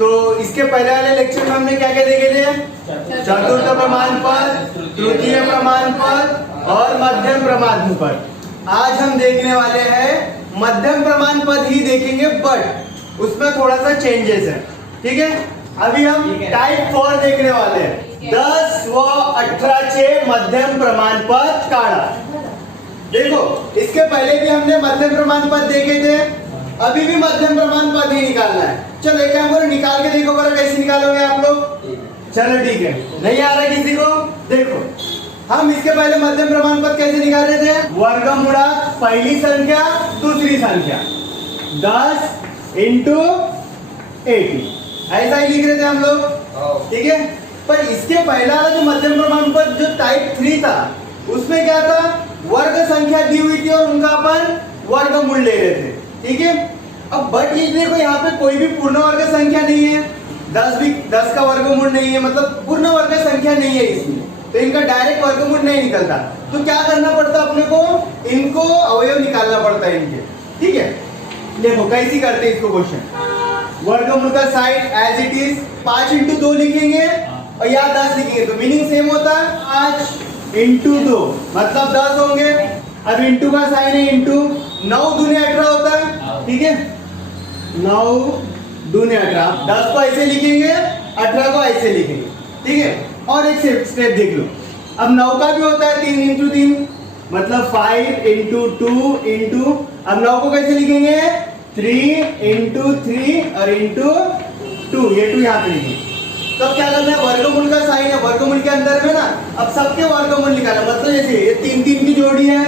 तो इसके पहले वाले लेक्चर में हमने क्या क्या देखे थे? चतुर्थ प्रमाण पद, तृतीय प्रमाण पद और मध्यम प्रमाण पद। आज हम देखने वाले हैं मध्यम प्रमाण पद ही देखेंगे, बट उसमें थोड़ा सा चेंजेस है। ठीक है, अभी हम टाइप 4 देखने वाले हैं। 10 व 18 चे मध्यम प्रमाण पद काढा। देखो, इसके पहले भी हमने मध्यम प्रमाण पद देखे थे, अभी भी मध्यम प्रमाण पद ही निकालना है। चलो एक काम करो, निकाल के देखो बड़ा कैसे निकालोगे आप लोग। चलो ठीक है, नहीं आ रहा किसी को? देखो, हम इसके पहले मध्यम प्रमाण पद कैसे निकाल रहे थे? वर्गमूलक पहली संख्या दूसरी संख्या 10 इंटू 80, ऐसा ही लिख रहे थे हम लोग। ठीक है, पर इसके पहला जो मध्यम प्रमाण पद जो टाइप 3 था, उसमें क्या था? वर्ग संख्या दी हुई थी और उनका अपन वर्गमूल ले रहे थे। ठीक है, अब बट ये देखो, यहाँ पे कोई भी पूर्ण वर्ग संख्या नहीं है, 10 का वर्गमूल नहीं है, मतलब पूर्ण वर्ग संख्या नहीं है इसमें, तो इनका डायरेक्ट वर्गमूल नहीं निकलता। तो क्या करना पड़ता अपने को? इनको अवयव निकालना पड़ता है इनके। ठीक है, देखो कैसी करते हैं इसको क्वेश्चन। वर्गमूल का side as it is 5 into 2 लिखेंगे और यहाँ 10 लिखेंगे, तो मीनिंग सेम होता है। 5 इंटू 2 मतलब 10 होंगे। अब इंटू का साइन है, इंटू 9 दूनी 18 होता है। ठीक है, 9 दूनी 18, 10 को ऐसे लिखेंगे, 18 को ऐसे लिखेंगे। ठीक है, और एक स्टेप देख लो। अब 9 का भी होता है 3 इंटू 3 मतलब 5 इंटू 2 इंटू, अब 9 को कैसे लिखेंगे? 3 इंटू 3 और इंटू 2, ये 2 यहाँ पे लिखेंगे। तब क्या करना है? वर्गमूल का साइन है, वर्गमूल के अंदर में ना अब सबके वर्गमूल निकालना। मतलब जैसे ये 3 की जोड़ी है,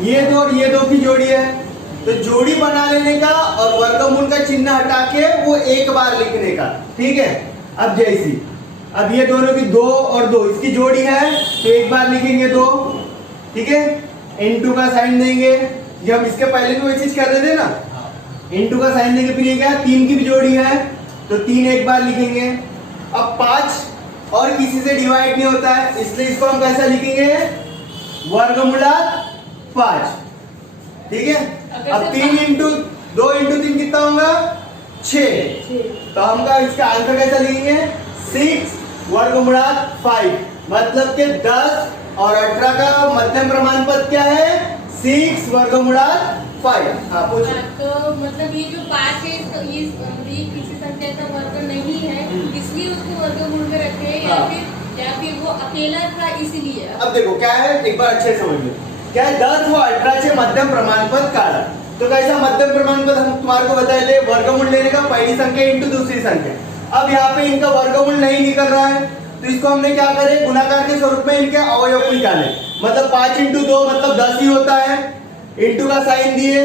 ये 2 और ये 2 की जोड़ी है, तो जोड़ी बना लेने का और वर्गमूल का चिन्ह हटा के वो एक बार लिखने का। ठीक है, अब जैसी अब ये दोनों की 2 और 2 इसकी जोड़ी है, तो एक बार लिखेंगे 2। ठीक है, इंटू का साइन देंगे, ये हम इसके पहले भी वही चीज कर रहे थे ना, इंटू का साइन देंगे। फिर ये क्या? 3 की भी जोड़ी है, तो 3 एक बार लिखेंगे। अब 5 और किसी से डिवाइड नहीं होता है, इसलिए इसको हम कैसा लिखेंगे? वर्गमूलक 5। ठीक है, अब 3 इंटू 2 इंटू 3 कितना होगा? 6। तो हम का इसका आंसर कैसा लिखेंगे? 6 वर्गमूलक 5, मतलब के 10 और 18 का मध्यम प्रमाण पद क्या है? 6 वर्गमूलक 5। हाँ पूछ। तो मतलब ये जो 5 है, तो ये किसी संख्या का वर्ग नहीं है, इसलिए उसको वर्गमूल में रखे हैं, या फिर वो अकेला था इसलिए। अब देखो क्या है, एक बार अच्छे समझ लो क्या है। 10 व 18 चे मध्यम प्रमाण पद काढा। तो कैसा मध्यम प्रमाण पद हम तुम्हारे को बताए थे? वर्गमूल लेने का पहली संख्या इंटू दूसरी संख्या। अब यहाँ पे इनका वर्गमूल नहीं निकल रहा है, तो इसको हमने क्या करे? गुणाकार के स्वरूप में इनके अवयव निकाले। मतलब 5 इंटू 2 मतलब 10 ही होता है, इंटू का साइन दिए,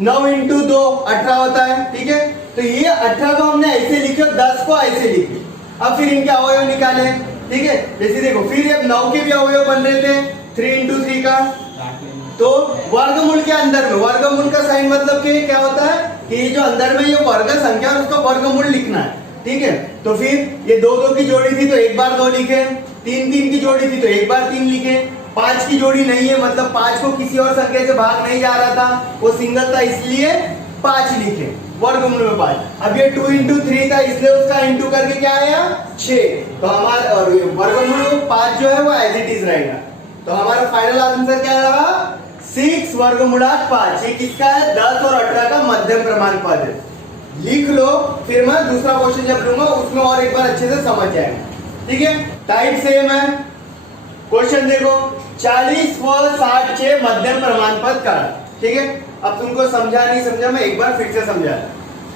9 इंटू 2 18 होता है। ठीक है, तो ये 18 को हमने ऐसे लिखे, 10 को ऐसे लिखे। अब फिर इनके अवयव निकाले। ठीक है, जैसे देखो, फिर अब 9 के भी अवयव बन रहे थे 3 इंटू 3 का, तो वर्गमूल के अंदर में वर्गमूल का साइन मतलब कि क्या होता है कि जो अंदर में ये वर्ग संख्या है उसका वर्गमूल लिखना है। ठीक है, तो फिर ये 2 की जोड़ी थी तो एक बार 2 लिखे, 3 की जोड़ी थी तो एक बार 3 लिखे, 5 की जोड़ी नहीं है मतलब 5 को किसी और संख्या से भाग नहीं जा रहा था, वो सिंगल था इसलिए 5 लिखे वर्गमूल में 5। अब ये 2 इंटू 3 था इसलिए उसका इंटू करके क्या आया? 6। तो हमारा वर्गमूल 5 जो है वो एज इट इज रहेगा। तो हमारा फाइनल आंसर क्या रहा? 6 वर्गमूलक 5। ये किसका है? 10 और 18 का मध्यम प्रमाण पद है। लिख लो, फिर मैं दूसरा क्वेश्चन जब लूंगा उसमें और एक बार अच्छे से समझ जाएगा। ठीक है, टाइप सेम है। क्वेश्चन देखो, 40 व 60 चे मध्यम प्रमाण पद काढा। ठीक है, अब तुमको समझा नहीं समझा, मैं एक बार फिर से समझा।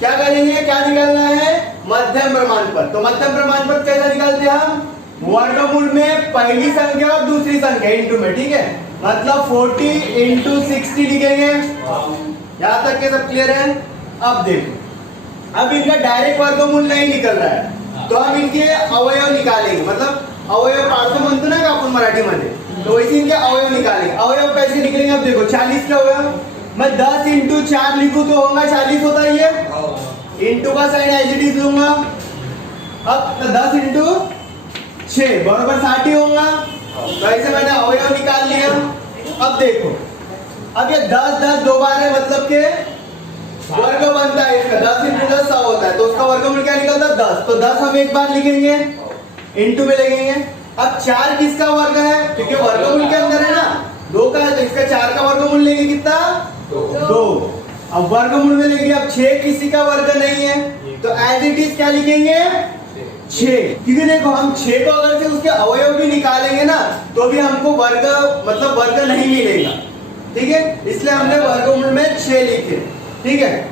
क्या करेंगे? क्या निकालना है? मध्यम प्रमाण पद। तो मध्यम प्रमाण पद कैसा निकालते हैं हम? वर्गमूल में पहली संख्या और दूसरी संख्या इंटू में। ठीक है, मतलब 40 इंटू 60 लिखेंगे। यहाँ तक के सब क्लियर है? अब देखो, अब इनका डायरेक्ट वर्गमूल नहीं निकल रहा है, तो हम इनके अवयव निकालेंगे। मतलब अवयव पाडतो म्हणतो ना का आपण मराठीमध्ये, तो वैसे इनके अवयव निकालेंगे। अवयव कैसे निकलेंगे? अब देखो 40 के अवयव मैं 10 इंटू 4 लिखूं तो होगा 40 होता है ये, इंटू का साइन एज इट इज लूंगा। अब 10 इंटू 6 बराबर 60 ही होगा। तो ऐसे मैंने अवयव निकाल लिया। अब देखो, अब ये 10 10 दो बार है मतलब के वर्ग बनता है इसका, 10 इंटू 10 100 होता है, तो उसका वर्गमूल क्या निकलता है 10। तो 10 हम एक बार लिखेंगे, इंटू में लिखेंगे। अब 4 किसका वर्ग है, क्योंकि वर्गमूल के अंदर है ना 2 का है, तो इसका 4 का वर्गमूल लेंगे कितना 2। अब वर्गमूल में लेंगे, अब 6 किसी का वर्ग नहीं है, तो एज इट इज क्या लिखेंगे 6। क्योंकि देखो हम 6 को अगर से उसके अवयव भी निकालेंगे ना तो भी हमको वर्ग मतलब वर्ग नहीं मिलेगा, ठीक है, इसलिए हमने वर्गमूल में 6 लिखे, ठीक है।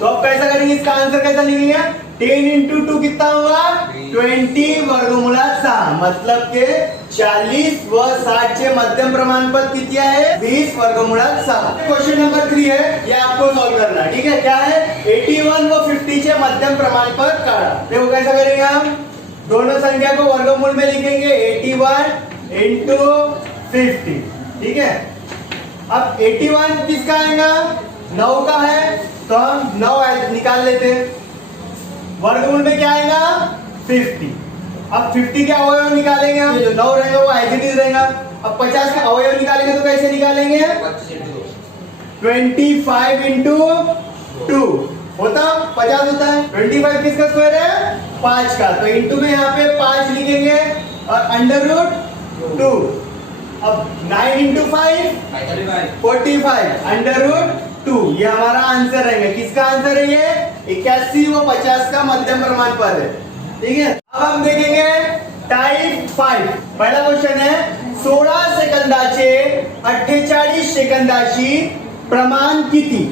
तो अब कैसा करेंगे, इसका आंसर कैसा लिखेंगे, 10 इंटू 2 कितना होगा 20 वर्गमूला 6, मतलब के 40 व 60 चे मध्यम प्रमाणपद किती आहे 20 वर्गमूला 6। क्वेश्चन नंबर 3 है, ये आपको सॉल्व करना है, ठीक है। क्या है 81 व 50 चे मध्यम प्रमाणपद काढा। देखो कैसा करेंगे, हम दोनों संख्या को वर्गमूल में लिखेंगे 81 इंटू 50, ठीक है। अब 81 किसका आएगा 9 का है, तो हम 9 निकाल लेते हैं, वर्गमूल में क्या आएगा 50। अब 50 के अवयव निकालेंगे हम, जो 9 रहेगा वो एज इट इज रहेगा। अब 50 के अवयव निकालेंगे तो कैसे निकालेंगे 25 इंटू 2 होता 50 होता है। 25 किसका स्क्वायर है 5 का, तो इंटू में यहाँ पे 5 लिखेंगे और अंडर रूट 2। अब 9 इंटू 5 45 अंडर रूट 2, ये हमारा आंसर रहेगा। किसका आंसर है ये 81 व 50 का मध्यम प्रमाणपद है, ठीक है। अब हम देखेंगे टाइप 5। पहला क्वेश्चन है 16 सेकंदाचे 48 सेकंदाची प्रमाण किती।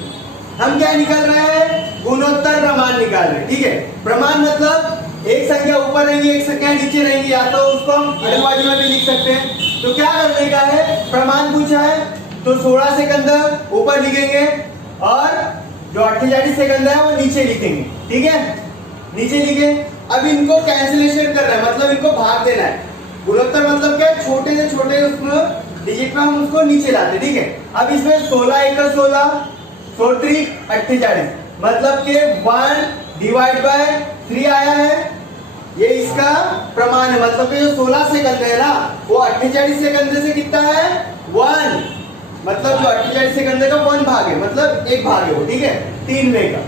हम क्या निकाल रहे हैं गुणोत्तर प्रमाण निकाल रहे हैं, ठीक है। प्रमाण मतलब एक संख्या ऊपर रहेगी एक संख्या नीचे रहेगी, या तो उसको हम अलग बाजू में भी लिख सकते हैं। तो क्या करने का है, प्रमाण पूछा है तो 16 सेकंड ऊपर लिखेंगे और जो 48 सेकंड है वो नीचे लिखेंगे, ठीक है, नीचे लिखे। अब इनको कैंसिलेशन करना है, मतलब इनको भाग देना है। गुणोत्तर मतलब क्या है, छोटे से छोटे उसमें डिजिट में हम उसको नीचे लाते, ठीक है। अब इसमें 16 1 16 4 3 48, मतलब के 1 डिवाइड बाय 3 आया है, ये इसका प्रमाण है। मतलब कि जो 16 सेकंड है ना वो 48 सेकंड से कितना है 1, मतलब जो 48 सेकंड का 1 भाग है, मतलब 1 भाग है वो, ठीक है, 3 में का।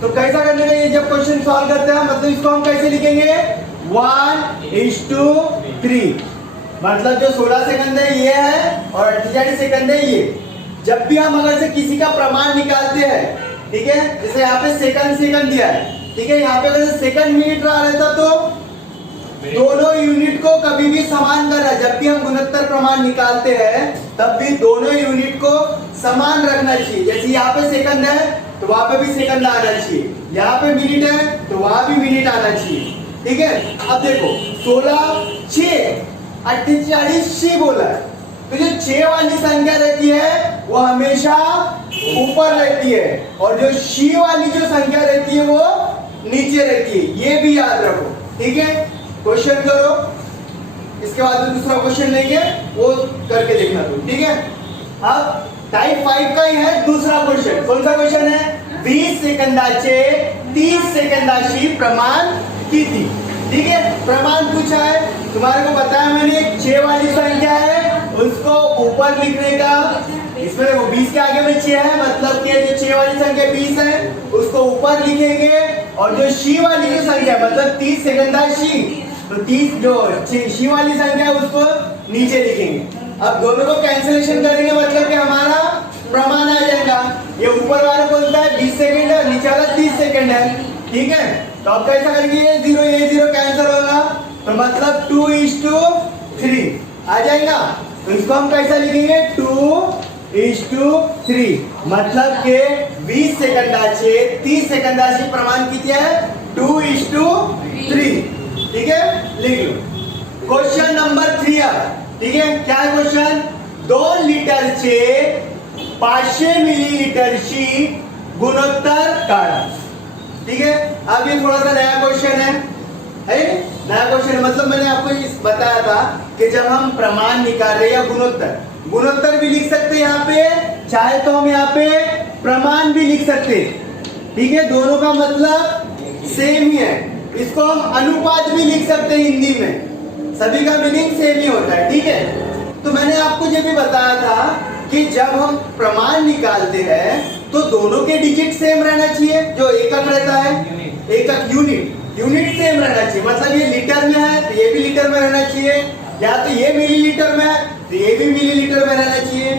तो कैसा करने का, ये जब क्वेश्चन सॉल्व करते हैं मतलब इसको हम कैसे लिखेंगे 1:3, मतलब जो 16 सेकंड है ये है और 48 सेकंड है ये। जब भी हम अगर से किसी का प्रमाण निकालते हैं, ठीक है, जैसे यहाँ पे सेकंड दिया है, ठीक है, यहाँ पे अगर सेकंड मिनट रहा रहता तो दोनों यूनिट को कभी भी समान करना। जब भी हम गुणोत्तर प्रमाण निकालते हैं तब भी दोनों यूनिट को समान रखना चाहिए। जैसे यहाँ पे सेकंड है तो वहां पे भी सेकंड आना चाहिए, यहाँ पे मिनट है तो वहां भी मिनट आना चाहिए, ठीक है। अब देखो 16 6 48 बोला है, तो जो 6 वाली संख्या रहती है वो हमेशा ऊपर रहती है और जो शी वाली जो संख्या रहती है वो नीचे रहती है, ये भी याद रखो, ठीक है। क्वेश्चन करो, इसके बाद दूसरा क्वेश्चन लेंगे वो करके देखना तुम, ठीक है। अब टाइप 5 का ही है दूसरा क्वेश्चन। कौन सा क्वेश्चन है 20 सेकंदाचे 30 सेकंदाची प्रमाण किती, ठीक है। प्रमाण पूछा है, तुम्हारे को बताया मैंने 6 वाली संख्या है उसको ऊपर लिखने का, इसमें देखो 20 के आगे में 6 है, मतलब कि जो 6 वाली संख्या 20 है उसको ऊपर लिखेंगे और जो शी वाली जो संख्या मतलब 30 सेकंदाची, तो 30 जो शी वाली संख्या है उसको नीचे लिखेंगे। अब दोनों को कैंसिलेशन करेंगे मतलब कि हमारा प्रमाण आ जाएगा। ये ऊपर वाला बोलता है 20 सेकंड है, नीचे वाला 30 सेकंड है, ठीक है। तो अब कैसा करेंगे, ये 0 कैंसिल होगा, तो मतलब 2:3 आ जाएगा। तो इसको हम कैसा लिखेंगे 2:3, मतलब के 20 सेकंदाचे 30 सेकंदाची प्रमाण किती आहे 2:3, ठीक है, लिख लो। क्वेश्चन नंबर 3 है, ठीक है। क्या है क्वेश्चन, 2 लिटरचे 500 मिलीलीटरची गुणोत्तर काढा, ठीक है। अब ये थोड़ा सा नया क्वेश्चन है नया क्वेश्चन है, मतलब मैंने आपको बताया था कि जब हम प्रमाण निकाल रहे या गुणोत्तर भी लिख सकते हैं यहाँ पे, चाहे तो हम यहाँ पे प्रमाण भी लिख सकते हैं, ठीक है, दोनों का मतलब सेम ही है। इसको हम अनुपात भी लिख सकते हैं हिंदी में, सभी का मीनिंग सेम ही होता है, ठीक है। तो मैंने आपको ये भी बताया था कि जब हम प्रमाण निकालते हैं तो दोनों के डिजिट सेम रहना चाहिए, जो एकक रहता है, एकक यूनिट सेम रहना चाहिए। मतलब ये लीटर में है तो ये भी लीटर में रहना चाहिए, या तो ये मिलीलीटर में है तो ये भी मिलीलीटर में रहना चाहिए।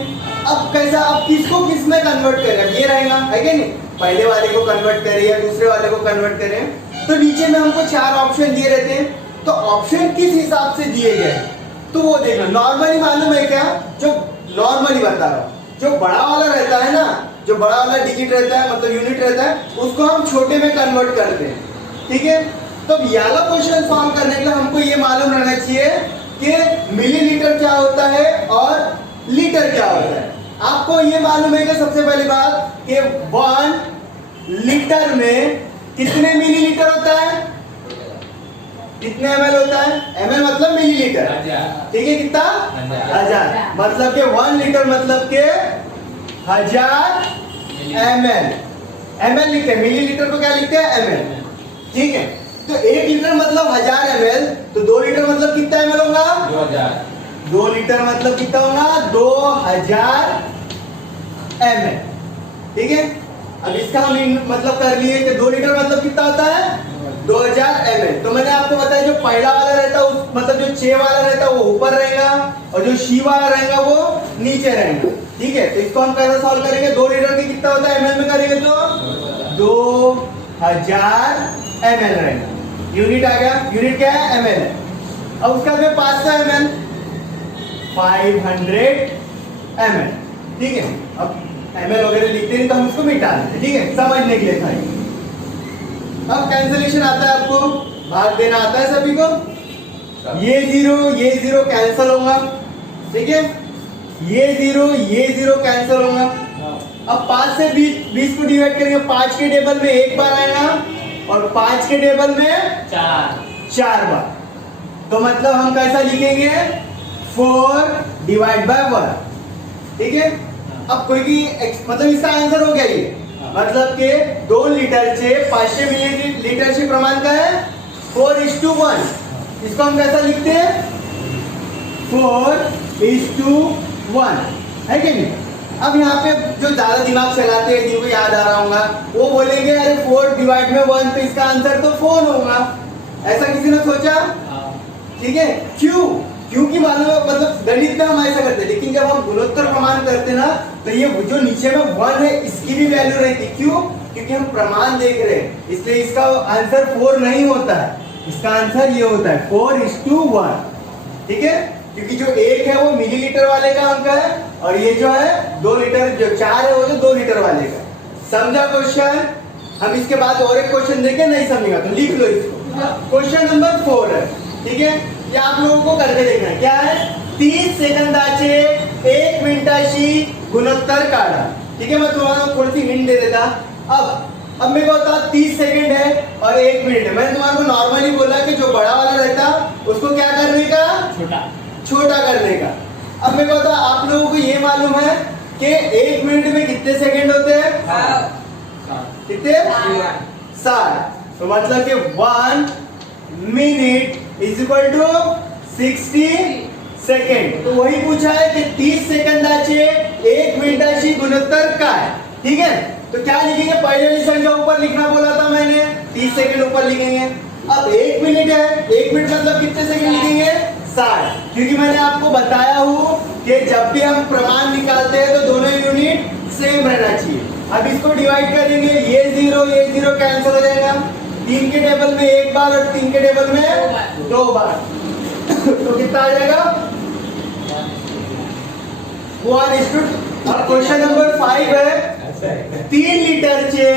अब कैसा, अब किसको किस में कन्वर्ट करें, अब ये रहेगा है कि नहीं, पहले वाले को कन्वर्ट करें या दूसरे वाले को कन्वर्ट करें। तो नीचे में हमको 4 ऑप्शन दिए रहते हैं, तो ऑप्शन किस हिसाब से दिए गए तो वो देखना। नॉर्मली मालूम है क्या, जो नॉर्मली बता रहा हूँ, जो बड़ा वाला रहता है ना, जो बड़ा वाला डिजिट रहता है मतलब यूनिट रहता है, उसको हम छोटे में कन्वर्ट करते हैं, ठीक है। तो ये वाला क्वेश्चन सॉल्व करने के लिए हमको ये मालूम रहना चाहिए कि मिलीलीटर क्या होता है और लीटर क्या होता है। आपको ये मालूम है कि सबसे पहली बात कि 1 लीटर में कितने मिलीलीटर होता है, कितने ml होता है, ml मतलब मिलीलीटर, ठीक है, कितना 1000, मतलब के 1 लीटर मतलब के 1000 ml, ml लिखते हैं, मिलीलीटर को क्या लिखते हैं ml, ठीक है। तो 1 लीटर मतलब 1000 ml, तो 2 लीटर मतलब कितना ml होगा 2000, 2 लीटर मतलब कितना होगा 2000 ml, ठीक है। अब इसका हम मतलब कर लिए कि 2 लीटर मतलब कितना होता है 2000 ml। तो मैंने आपको बताया जो पहला वाला रहता है मतलब जो 6 वाला रहता है वो ऊपर रहेगा और जो शी वाला रहेगा वो नीचे रहेगा, ठीक है। तो इसको हम कैसे सॉल्व करेंगे, 2 लीटर के कितना होता है ml में करेंगे तो 2000 ml रहेगा, यूनिट आ गया, यूनिट क्या है ml है। अब उसके बाद में 500 ml 500 ml, ठीक है। अब ml वगैरह लिखते हैं तो हम इसको मिटा देते, ठीक है, समझने के लिए था। अब कैंसिलेशन आता है, आपको भाग देना आता है सभी को, ये जीरो कैंसिल होगा, ठीक है, ये जीरो कैंसिल होगा। अब 5 से 20 को डिवाइड करेंगे, 5 के टेबल में 1 बार आएगा और 5 के टेबल में 4 बार, तो मतलब हम कैसा लिखेंगे 4 डिवाइड बाय 1, ठीक है। अब कोई भी मतलब इसका आंसर हो गया ये, मतलब के 2 लीटर से 500 मिलीलीटर से प्रमाण का है 4:1। इसको हम कैसा लिखते हैं 4:1, है कि नहीं। अब यहाँ पे जो ज्यादा दिमाग चलाते हैं जिनको याद आ रहा होगा वो बोलेंगे अरे 4 डिवाइड में 1 तो इसका आंसर तो 4 होगा, ऐसा किसी ने सोचा, ठीक है। क्योंकि मालूम मतलब गणित में हम ऐसा करते हैं, लेकिन जब हम गुणोत्तर प्रमाण करते ना तो ये जो नीचे में 1 है इसकी भी वैल्यू रहती, क्यों, क्योंकि हम प्रमाण देख रहे हैं, इसलिए इसका आंसर 4 नहीं होता है, इसका आंसर ये होता है 4:1, ठीक है। क्योंकि जो 1 है वो मिलीलीटर वाले का अंक है और ये जो है 2 लीटर, जो 4 है वो जो 2 लीटर वाले का। समझा क्वेश्चन। हम इसके बाद और एक क्वेश्चन देखें, नहीं समझेगा तो लिख लो इसको। क्वेश्चन नंबर 4 है, ठीक है, ये आप लोगों को करके देखना है। क्या है, 30 सेकंदाचे 1 मिनिटाशी गुणोत्तर काढा, ठीक है। मैं तुम्हारा थोड़ी सी हिंट दे देता। अब मेरे को बता 30 सेकंड है और 1 मिनट है, मैंने तुम्हारे को नॉर्मली बोला कि जो बड़ा वाला रहता उसको क्या करने का, छोटा करने का। अब मेरे को बता, आप लोगों को ये मालूम है कि 1 मिनट में कितने सेकंड होते हैं, कितने 60, तो मतलब कि 1 minute is equal to 60 second. तो वही पूछा है कि 30 सेकंदाचे 1 मिनिटाची गुणोत्तर काय, ठीक है। तो क्या लिखेंगे, पहले वाली संख्या ऊपर लिखना बोला था मैंने, 30 सेकंड ऊपर लिखेंगे। अब 1 मिनट है, 1 मिनट मतलब कितने सेकंड लिखेंगे 60, क्योंकि मैंने आपको बताया हूँ कि जब भी हम प्रमाण निकालते हैं तो दोनों यूनिट सेम रहना चाहिए। अब इसको डिवाइड करेंगे, ये जीरो कैंसिल हो जाएगा, 3 के टेबल में 1 बार और 3 के टेबल में 2 बार, तो कितना आ जाएगा 1:2। अब क्वेश्चन नंबर 5 है, 3 लीटरचे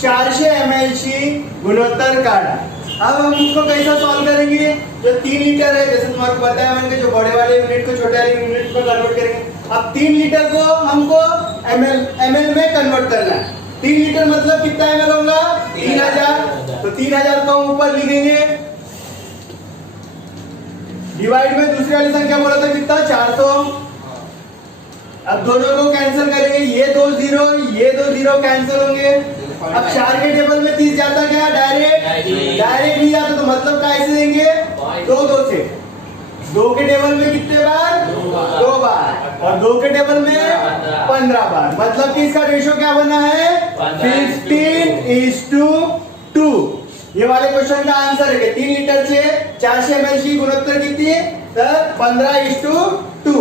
400 ml ची गुणोत्तर काढा। अब हम इसको कैसा सॉल्व करेंगे, जो 3 लीटर है, जैसे तुम्हारे को बताया मैंने, जो बड़े वाले यूनिट को छोटे वाले यूनिट में कन्वर्ट करेंगे। अब 3 लीटर को हमको ml में कन्वर्ट करना है। 3 लीटर मतलब कितना ml होगा 3000, तो 3000 को हम ऊपर लिखेंगे, डिवाइड में दूसरी वाली संख्या बोला था कितना 400। अब दोनों को कैंसिल करेंगे, ये 2 जीरो कैंसिल होंगे। अब 4 के टेबल में 30 जाता क्या, डायरेक्ट नहीं जाता, तो मतलब कैसे देंगे 2 से, 2 के टेबल में कितने बार 2 बार, और 2 के टेबल में 15 बार, मतलब कि इसका रेशियो क्या बना है 15:2। ये वाले क्वेश्चन का आंसर है 3 लीटर से 400 ml की गुणोत्तर कितनी है, 15:2।